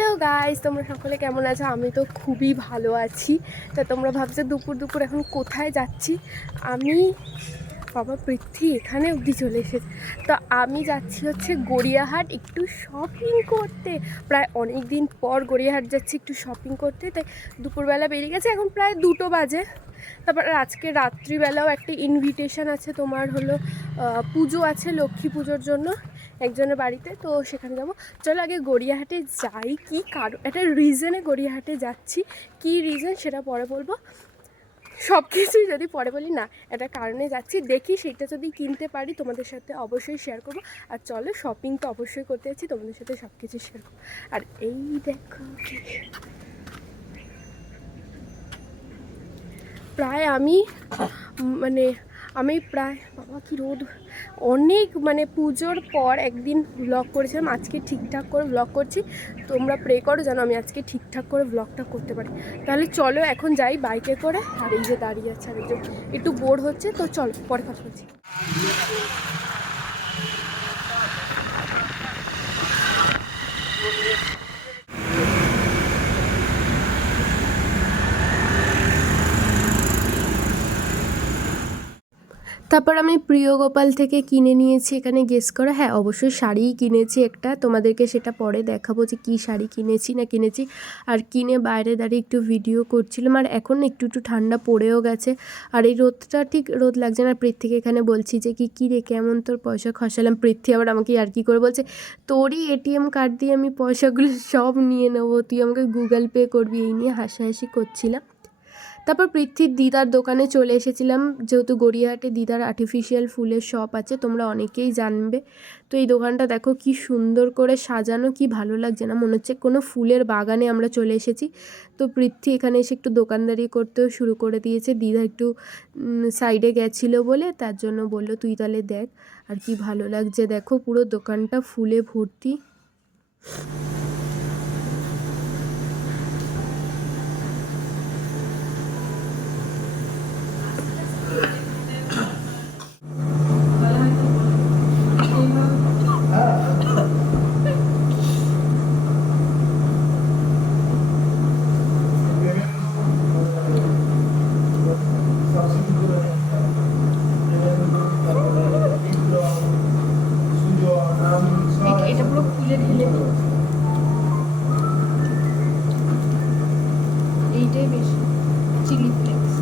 Hello guys, তোমরা সকলে কেমন আছো? আমি তো খুবই ভালো আছি। তা তোমরা ভাবছো দুপুর দুপুর এখন কোথায় যাচ্ছি? আমি বাবা পৃথ্বী এখানে অবধি চলে এসেছে। তো আমি যাচ্ছি হচ্ছে গড়িয়াহাট একটু শপিং করতে। প্রায় অনেক দিন পর গড়িয়াহাট যাচ্ছি একটু শপিং করতে, তাই দুপুরবেলা বেরিয়ে গেছে, এখন প্রায় 2টো বাজে। তারপর আজকে রাত্রিবেলাও একটা ইনভিটেশন আছে, তোমার হলো পুজো আছে, লক্ষ্মী পুজোর জন্য একজনের বাড়িতে, তো সেখানে যাবো। চলো আগে গড়িয়াহাটে যাই, কি কারণ একটা রিজনে গড়িয়াহাটে যাচ্ছি, কি রিজন সেটা পরে বলবো। সব কিছুই যদি পরে বলি না, একটা কারণে যাচ্ছি, দেখি সেটা যদি কিনতে পারি তোমাদের সাথে অবশ্যই শেয়ার করবো। আর চলো শপিং তো অবশ্যই করতে যাচ্ছি, তোমাদের সাথে সব কিছু শেয়ার করবো। আর এই দেখো প্রায় আমি প্রায় বাবা কি রোদ, অনেক পুজোর পর একদিন ব্লগ করেছিলাম, আজকে ঠিকঠাক করে ব্লগ করছি। তোমরা প্রে করো যেন আমি আজকে ঠিকঠাক করে ব্লগটা করতে পারি। তাহলে চলো এখন যাই বাইকে করে। আর এই যে দাঁড়িয়ে আছে আরেকজন, একটু বোর হচ্ছে, তো চলো পরে কথা বলছি। তারপর আমি প্রিয় গোপাল থেকে কিনে নিয়েছি, এখানে গেস করো। হ্যাঁ, অবশ্যই শাড়িই কিনেছি একটা, তোমাদেরকে সেটা পরে দেখাবো যে কী শাড়ি কিনেছি না কিনেছি। আর কিনে বাইরে দাঁড়িয়ে একটু ভিডিও করছিলাম। আর এখন একটু একটু ঠান্ডা পড়েও গেছে, আর এই রোদটা ঠিক রোদ লাগছে না। পৃথ্বীকে এখানে বলছি যে কী রে কেমন তোর পয়সা খসালাম। পৃথ্বী আবার আমাকে আর কি করে বলছে, তোরই এটিএম কার্ড দিয়ে আমি পয়সাগুলো সব নিয়ে নেবো, তুই আমাকে গুগল পে করবি। এই নিয়ে হাসাহাসি করছিলাম। তারপর পৃথ্বীর দিদার দোকানে চলে এসেছিলাম, যেহেতু গড়িয়াহাটে দিদার আর্টিফিশিয়াল ফুলের শপ আছে, তোমরা অনেকেই জানবে। তো এই দোকানটা দেখো কি সুন্দর করে সাজানো, কি ভালো লাগছে না, মনে হচ্ছে কোনো ফুলের বাগানে আমরা চলে এসেছি। তো পৃথ্বী এখানে এসে একটু দোকানদারি করতেও শুরু করে দিয়েছে। দিদা একটু সাইডে গেছিলো বলে তার জন্য বললো তুই তাহলে দেখ। আর কি ভালো লাগছে দেখো, পুরো দোকানটা ফুলে ভর্তি। এটা পুরো খুলে ঢেলে দিই, এইটাই বেশি চিলি ফ্লেক্স,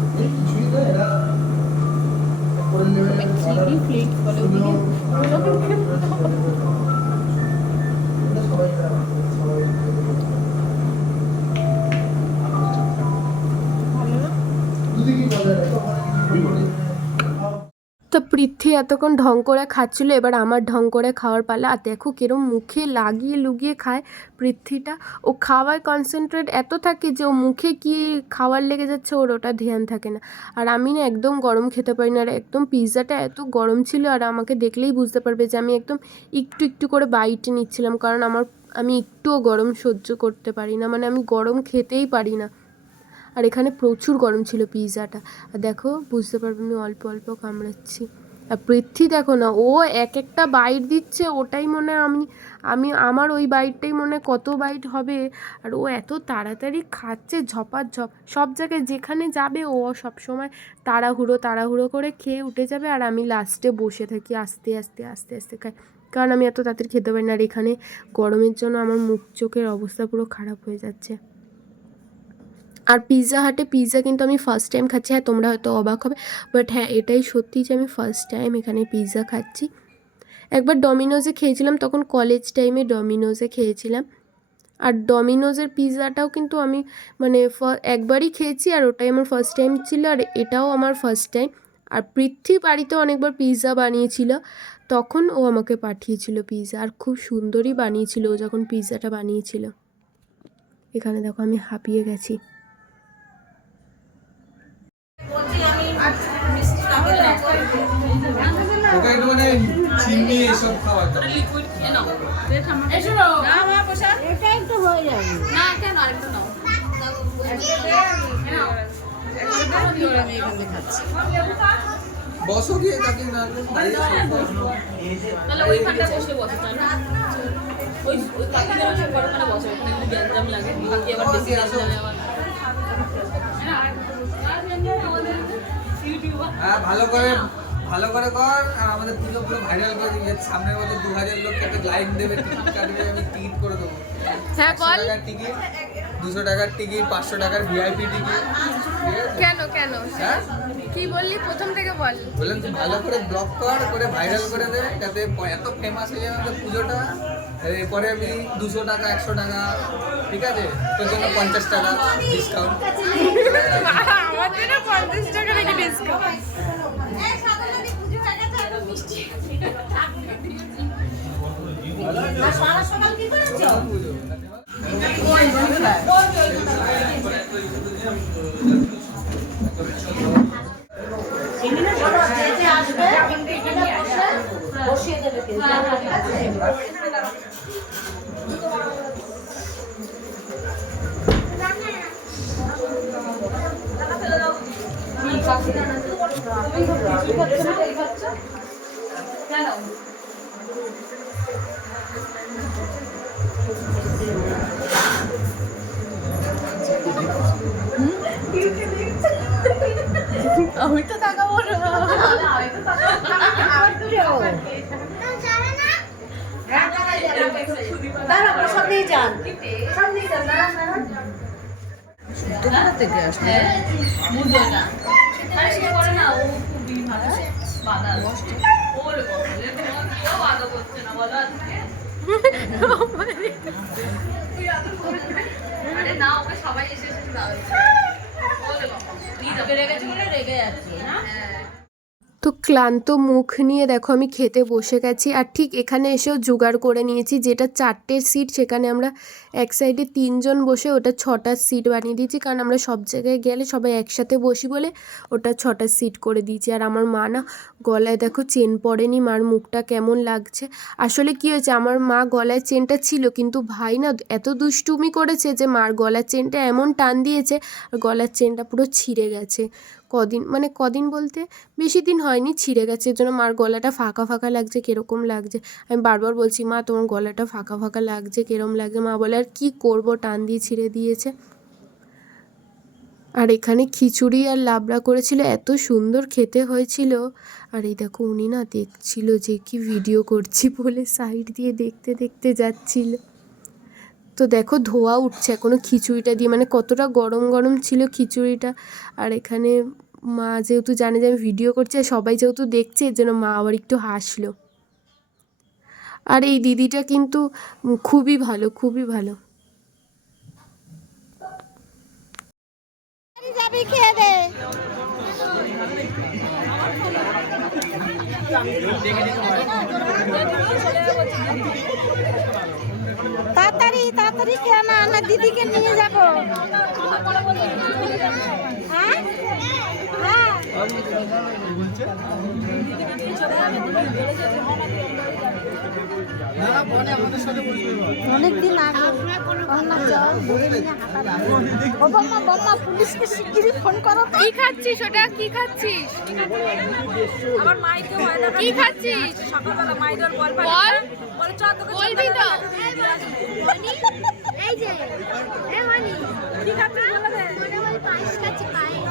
চিলি ফ্লেক্স বলে ওদিকে। তো পৃথ্বী এতক্ষণ ঢং করে খাচ্ছিলো, এবার আমার ঢং করে খাওয়ার পালা। আর দেখো কিরম মুখে লাগিয়ে লুগিয়ে খায় পৃথ্বীটা। ও খাওয়ায় কনসেন্ট্রেট এত থাকে যে ও মুখে কি খাওয়ার লেগে যাচ্ছে ওর ওটা ধ্যান থাকে না। আর আমি না একদম গরম খেতে পারি না, আর একদম পিৎজাটা এত গরম ছিল, আর আমাকে দেখলেই বুঝতে পারবে যে আমি একদম একটু একটু করে বাইটে নিচ্ছিলাম, কারণ আমি একটুও গরম সহ্য করতে পারি না, আমি গরম খেতেই পারি না। আর এখানে প্রচুর গরম ছিল পিৎজাটা। আর দেখো বুঝতে পারবে আমি অল্প অল্প কামড়াচ্ছি। আর পৃথ্বী দেখো না, ও এক একটা বাইট দিচ্ছে, ওটাই মনে আমি আমার ওই বাইটটাই মনে কত বাইট হবে। আর ও এত তাড়াতাড়ি খাচ্ছে, ঝপাঝপ সব জায়গায় যেখানে যাবে ও সবসময় তাড়াহুড়ো করে খেয়ে উঠে যাবে, আর আমি লাস্টে বসে থাকি আস্তে আস্তে আস্তে আস্তে খাই, কারণ আমি এত তাড়াতাড়ি খেতে পারি না। আর এখানে গরমের জন্য আমার মুখ চোখের অবস্থা পুরো খারাপ হয়ে যাচ্ছে। আর পিৎজা হাটে পিৎজা কিন্তু আমি ফার্স্ট টাইম খাচ্ছি। হ্যাঁ, তোমরা হয়তো অবাক হবে, বাট হ্যাঁ এটাই সত্যি যে আমি ফার্স্ট টাইম এখানে পিৎজা খাচ্ছি। একবার ডমিনোজে খেয়েছিলাম, তখন কলেজ টাইমে ডমিনোজে খেয়েছিলাম। আর ডমিনোজের পিৎজাটাও কিন্তু আমি একবারই খেয়েছি, আর ওটাই আমার ফার্স্ট টাইম ছিল, আর এটাও আমার ফার্স্ট টাইম। আর পৃথ্বী বাড়িতে অনেকবার পিৎজা বানিয়েছিল, তখন ও আমাকে পাঠিয়েছিল পিৎজা, আর খুব সুন্দরই বানিয়েছিল ও যখন পিৎজাটা বানিয়েছিল। এখানে দেখো আমি হাঁপিয়ে গেছি। চিনি এসব খাওয়া যাবে এটাই তো হয়ে যাবে না কেন আরেকটু নাও আমি এখানে খাচ্ছি বসো গিয়ে কাকে না দাঁড়িয়ে তাহলে ওইখানটা বসে বসে চল ওই ওই কাকিদের ওই বড় মানে বসে ওখানে একটু গ্যাঞ্জাম লাগে কাকি আবার বেশি গ্যাঞ্জামে আবার হ্যাঁ ভালো করে কর আর আমাদের পুজো পুরো ভাইরাল করে দিবি সামনের বছর 2000 লোক একটা লাইন দেবে টিকিট কাটবে আমি টিকিট করে দেবো হ্যাঁ বল টিকিট 200 টাকার টিকিট 500 টাকার ভিআইপি টিকিট কেন কেন হ্যাঁ কি বললি প্রথম থেকে বল বললাম তুই ভালো করে ব্লগ করে ভাইরাল করে দে যাতে এত ফেমাস হয়ে যাবে আমাদের পুজোটা এরপরে আমি 200 টাকা 100 টাকা ঠিক আছে তোর জন্য 50 টাকা ডিসকাউন্ট আমাদের 50 টাকা রেখে ডিসকাউন্ট সকাল কি করেছো? আসবে বসিয়ে দেবে কিন্তু ঠিক আছে আমি তো তাকাবো না দাঁড়াও সামনেই যান থেকে আসবে বুঝো না আরে সে করে না ও খুবই ভালো বাধা ওর বলে তোমার কেউ বাধা করছে না বলো আজকে আরে না ওকে সবাই এসে এসে দাও বলে বাবা তুই রেগে চলে রেগে যাচ্ছি না তো ক্লান্ত মুখ নিয়ে দেখো আমি খেতে বসে গেছি আর ঠিক এখানে এসেও জোগাড় করে নিয়েছি যেটা 4টে সিট সেখানে আমরা এক সাইডে 3 জন বসে ওটা 6টা সিট বানিয়ে দিয়েছি কারণ আমরা সব জায়গায় গেলে সবাই একসাথে বসি বলে ওটা 6টা সিট করে দিয়েছি আর আমার মা না গলায় দেখো চেন পড়েনি মার মুখটা কেমন লাগছে আসলে কি হয়েছে আমার মা গলায় চেনটা ছিল কিন্তু ভাই না এত দুষ্টুমি করেছে যে মার গলার চেনটা এমন টান দিয়েছে আর গলার চেনটা পুরো ছিঁড়ে গেছে কদিন বলতে বেশি দিন হয়নি ছিঁড়ে গেছে এর জন্য মার গলাটা ফাঁকা ফাঁকা লাগছে কীরকম লাগছে আমি বারবার বলছি মা তোমার গলাটা ফাঁকা ফাঁকা লাগছে কীরকম লাগছে মা বলে আর কী করবো টান দিয়ে ছিঁড়ে দিয়েছে আর এখানে খিচুড়ি আর লাবড়া করেছিল এত সুন্দর খেতে হয়েছিল আর এই দেখো উনি না দেখছিল যে কি ভিডিও করছি বলে সাইড দিয়ে দেখতে দেখতে যাচ্ছিল তো দেখো ধোয়া উঠছে এখনও খিচুড়িটা দিয়ে মানে কতটা গরম গরম ছিল খিচুড়িটা আর এখানে মা যেহেতু জানে যে আমি ভিডিও করছি আর সবাই যেহেতু দেখছে এর জন্য মা আবার একটু হাসলো আর এই দিদিটা কিন্তু খুবই ভালো যাবি খেয়ে দে তাড়াতাড়ি খেয়ে না দিদিকে নিয়ে যাবো হ্যাঁ হ্যাঁ অনেকদিন আগে বম্মা পুলিশকে শিগগিরই ফোন করো কি খাচ্ছিস ওটা কি খাচ্ছিস আমার মাইকে হয় না কি খাচ্ছিস সকালবেলা মাইদর বল বলে চ তোকে বলবি তো এই যে এ মানি কি খাচ্ছিস বলে দে মানে ওই পায়েস খাচ্ছি পায়েস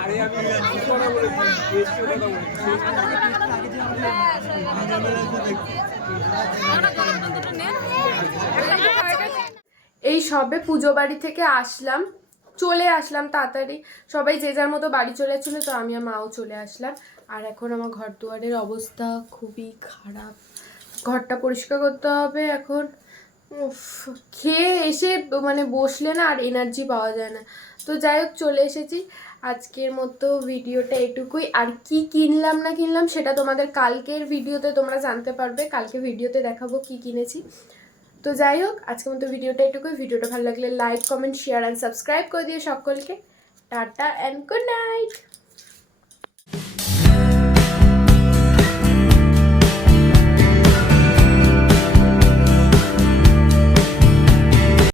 আরে আমি কি করে বলেছি টেস্ট করে দাও এই সবে পুজো বাড়ি থেকে চলে আসলাম তাড়াতাড়ি সবাই যে যার মতো বাড়ি চলে যাচ্ছিল তো আমি আর মাও চলে আসলাম আর এখন আমার ঘর দুয়ারের অবস্থা খুবই খারাপ ঘরটা পরিষ্কার করতে হবে এখন খেয়ে এসে মানে বসলে না আর এনার্জি পাওয়া যায় না তো যাই হোক চলে এসেছি আজকের মতো ভিডিওটা এটুকুই আর কি কিনলাম না কিনলাম সেটা তোমাদের কালকের ভিডিওতে তোমরা জানতে পারবে কালকে ভিডিওতে দেখাবো কি কিনেছি তো যাই হোক আজকের মতো ভিডিওটা এটুকুই ভিডিওটা ভালো লাগলে like comment share and subscribe করে দিও সকলকে টাটা অ্যান্ড গুড নাইট